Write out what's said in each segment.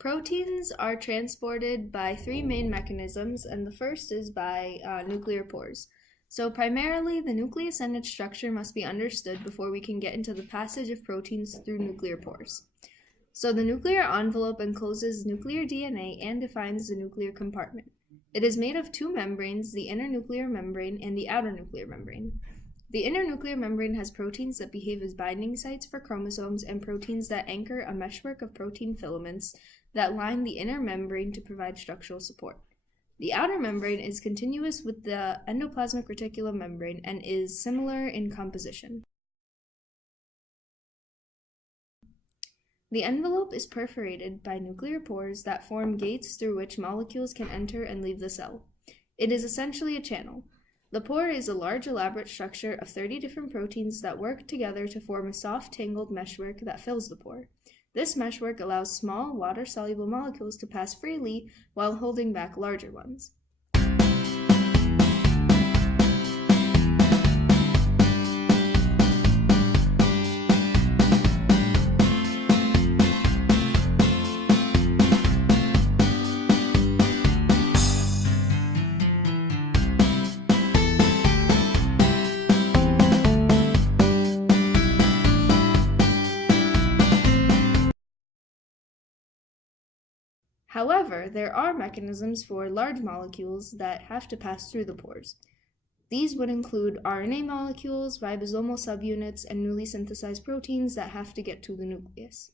Proteins are transported by three main mechanisms, and the first is by nuclear pores. So primarily, the nucleus and its structure must be understood before we can get into the passage of proteins through nuclear pores. So the nuclear envelope encloses nuclear DNA and defines the nuclear compartment. It is made of two membranes, the inner nuclear membrane and the outer nuclear membrane. The inner nuclear membrane has proteins that behave as binding sites for chromosomes and proteins that anchor a meshwork of protein filaments that line the inner membrane to provide structural support. The outer membrane is continuous with the endoplasmic reticulum membrane and is similar in composition. The envelope is perforated by nuclear pores that form gates through which molecules can enter and leave the cell. It is essentially a channel. The pore is a large, elaborate structure of 30 different proteins that work together to form a soft, tangled meshwork that fills the pore. This meshwork allows small, water-soluble molecules to pass freely while holding back larger ones. However, there are mechanisms for large molecules that have to pass through the pores. These would include RNA molecules, ribosomal subunits, and newly synthesized proteins that have to get to the nucleus.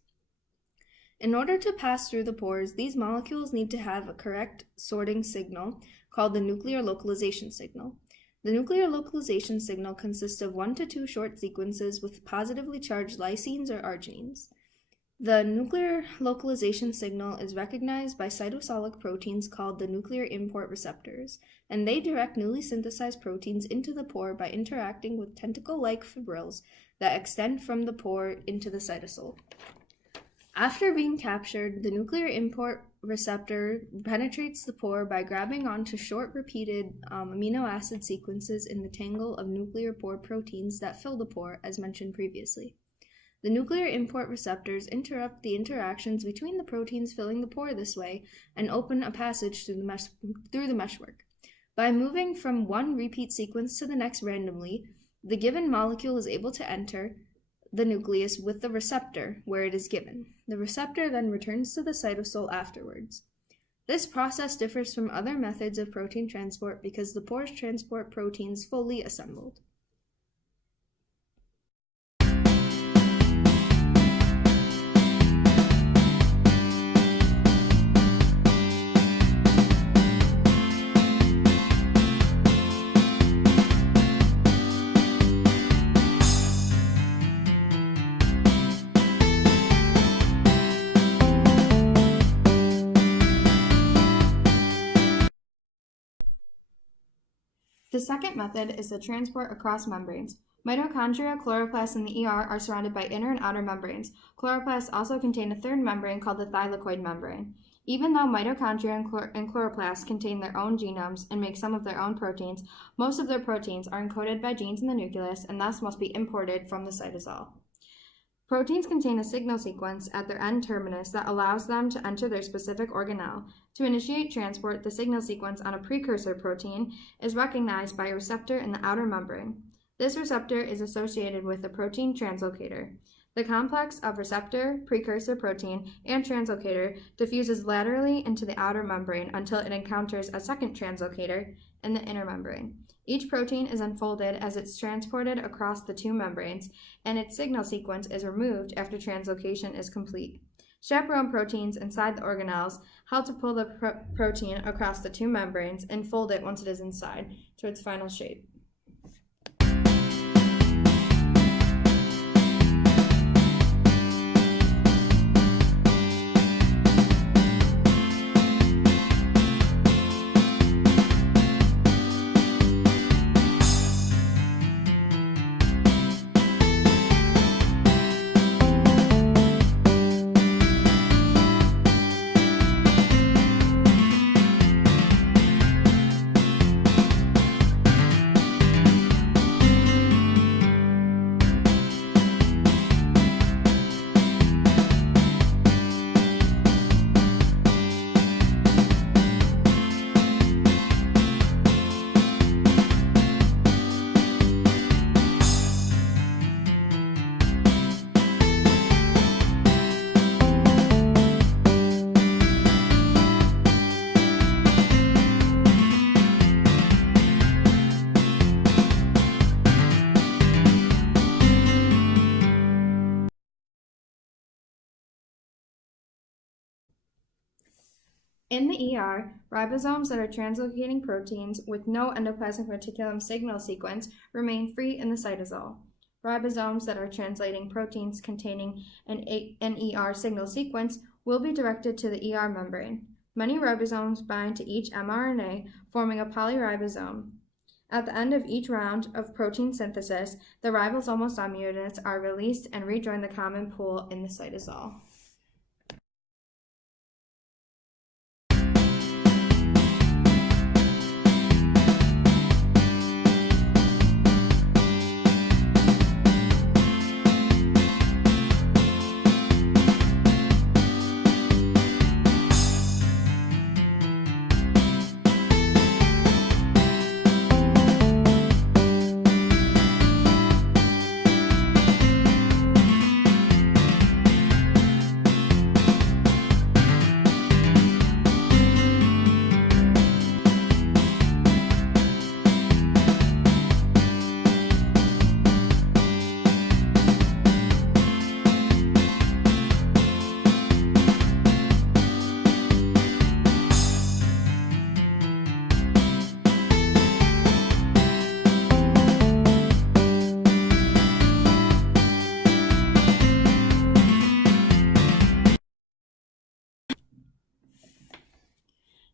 In order to pass through the pores, these molecules need to have a correct sorting signal called the nuclear localization signal. The nuclear localization signal consists of 1 to 2 short sequences with positively charged lysines or arginines. The nuclear localization signal is recognized by cytosolic proteins called the nuclear import receptors, and they direct newly synthesized proteins into the pore by interacting with tentacle-like fibrils that extend from the pore into the cytosol. After being captured, the nuclear import receptor penetrates the pore by grabbing onto short repeated amino acid sequences in the tangle of nuclear pore proteins that fill the pore, as mentioned previously. The nuclear import receptors interrupt the interactions between the proteins filling the pore this way and open a passage through the meshwork. By moving from one repeat sequence to the next randomly, the given molecule is able to enter the nucleus with the receptor where it is given. The receptor then returns to the cytosol afterwards. This process differs from other methods of protein transport because the pores transport proteins fully assembled. The second method is the transport across membranes. Mitochondria, chloroplasts, and the ER are surrounded by inner and outer membranes. Chloroplasts also contain a third membrane called the thylakoid membrane. Even though mitochondria and chloroplasts contain their own genomes and make some of their own proteins, most of their proteins are encoded by genes in the nucleus and thus must be imported from the cytosol. Proteins contain a signal sequence at their end terminus that allows them to enter their specific organelle. To initiate transport, the signal sequence on a precursor protein is recognized by a receptor in the outer membrane. This receptor is associated with a protein translocator. The complex of receptor, precursor protein, and translocator diffuses laterally into the outer membrane until it encounters a second translocator in the inner membrane. Each protein is unfolded as it's transported across the two membranes, and its signal sequence is removed after translocation is complete. Chaperone proteins inside the organelles help to pull the protein across the two membranes and fold it once it is inside to its final shape. In the ER, ribosomes that are translocating proteins with no endoplasmic reticulum signal sequence remain free in the cytosol. Ribosomes that are translating proteins containing an ER signal sequence will be directed to the ER membrane. Many ribosomes bind to each mRNA, forming a polyribosome. At the end of each round of protein synthesis, the ribosomal subunits are released and rejoin the common pool in the cytosol.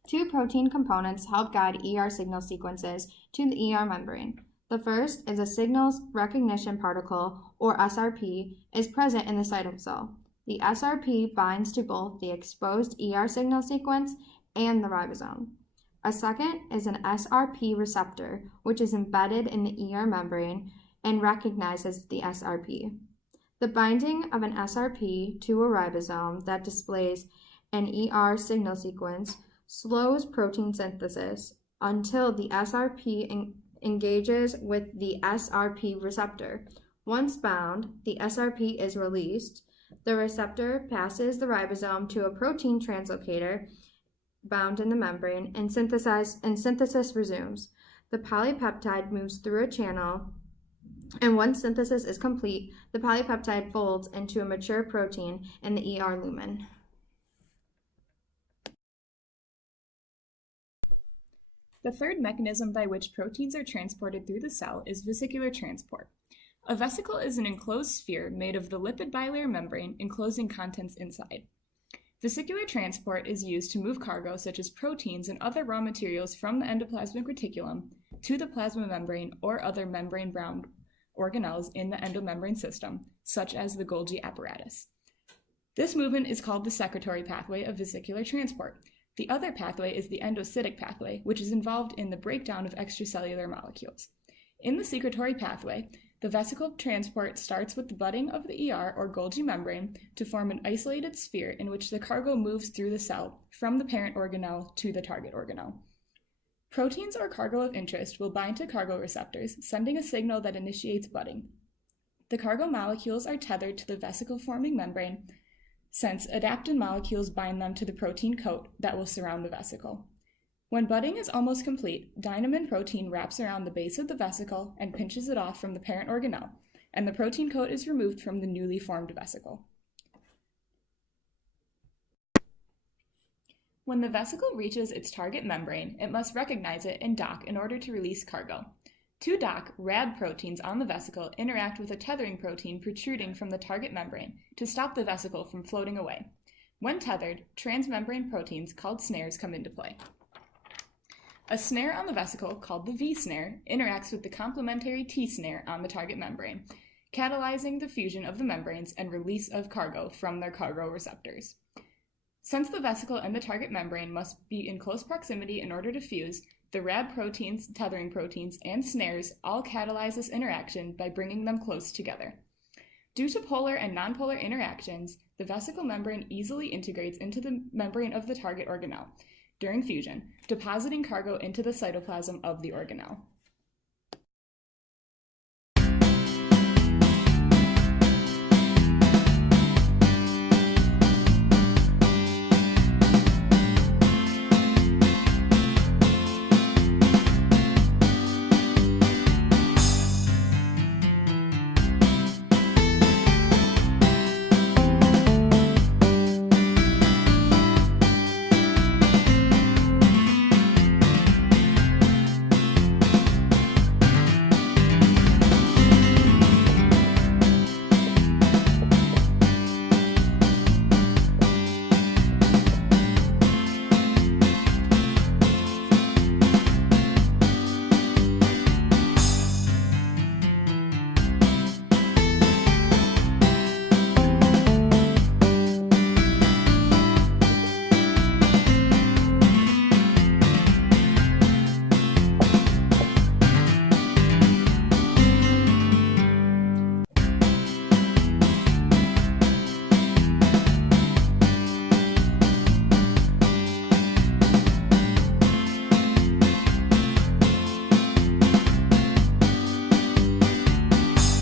Two protein components help guide ER signal sequences to the ER membrane. The first is a signals recognition particle, or SRP, is present in the cytosol. The SRP binds to both the exposed ER signal sequence and the ribosome. A second is an SRP receptor, which is embedded in the ER membrane and recognizes the SRP. The binding of an SRP to a ribosome that displays an ER signal sequence slows protein synthesis until the SRP engages with the SRP receptor. Once bound, the SRP is released. The receptor passes the ribosome to a protein translocator bound in the membrane, and synthesis resumes. The polypeptide moves through a channel, and once synthesis is complete, the polypeptide folds into a mature protein in the ER lumen. The third mechanism by which proteins are transported through the cell is vesicular transport. A vesicle is an enclosed sphere made of the lipid bilayer membrane enclosing contents inside. Vesicular transport is used to move cargo such as proteins and other raw materials from the endoplasmic reticulum to the plasma membrane or other membrane-bound organelles in the endomembrane system, such as the Golgi apparatus. This movement is called the secretory pathway of vesicular transport. The other pathway is the endocytic pathway, which is involved in the breakdown of extracellular molecules. In the secretory pathway, the vesicle transport starts with the budding of the ER or Golgi membrane to form an isolated sphere in which the cargo moves through the cell from the parent organelle to the target organelle. Proteins or cargo of interest will bind to cargo receptors, sending a signal that initiates budding. The cargo molecules are tethered to the vesicle-forming membrane, since adaptin molecules bind them to the protein coat that will surround the vesicle. When budding is almost complete, dynamin protein wraps around the base of the vesicle and pinches it off from the parent organelle, and the protein coat is removed from the newly formed vesicle. When the vesicle reaches its target membrane, it must recognize it and dock in order to release cargo. To dock, Rab proteins on the vesicle interact with a tethering protein protruding from the target membrane to stop the vesicle from floating away. When tethered, transmembrane proteins called snares come into play. A snare on the vesicle, called the V snare, interacts with the complementary T snare on the target membrane, catalyzing the fusion of the membranes and release of cargo from their cargo receptors. Since the vesicle and the target membrane must be in close proximity in order to fuse, the Rab proteins, tethering proteins, and snares all catalyze this interaction by bringing them close together. Due to polar and nonpolar interactions, the vesicle membrane easily integrates into the membrane of the target organelle during fusion, depositing cargo into the cytoplasm of the organelle.